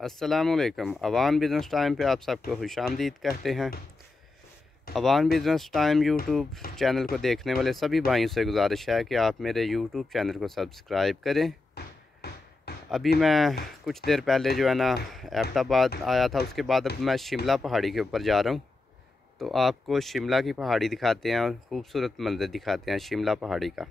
अस्सलामुअलैकुम। Awan business time पे आप सबको खुशामदीद कहते हैं। Awan business time YouTube channel को देखने वाले सभी भाइयों से गुजारिश है कि आप मेरे यूट्यूब चैनल को सब्सक्राइब करें। अभी मैं कुछ देर पहले जो है ना एबटाबाद आया था, उसके बाद अब मैं शिमला पहाड़ी के ऊपर जा रहा हूँ। तो आपको शिमला की पहाड़ी दिखाते हैं और ख़ूबसूरत मंज़र दिखाते हैं शिमला पहाड़ी का।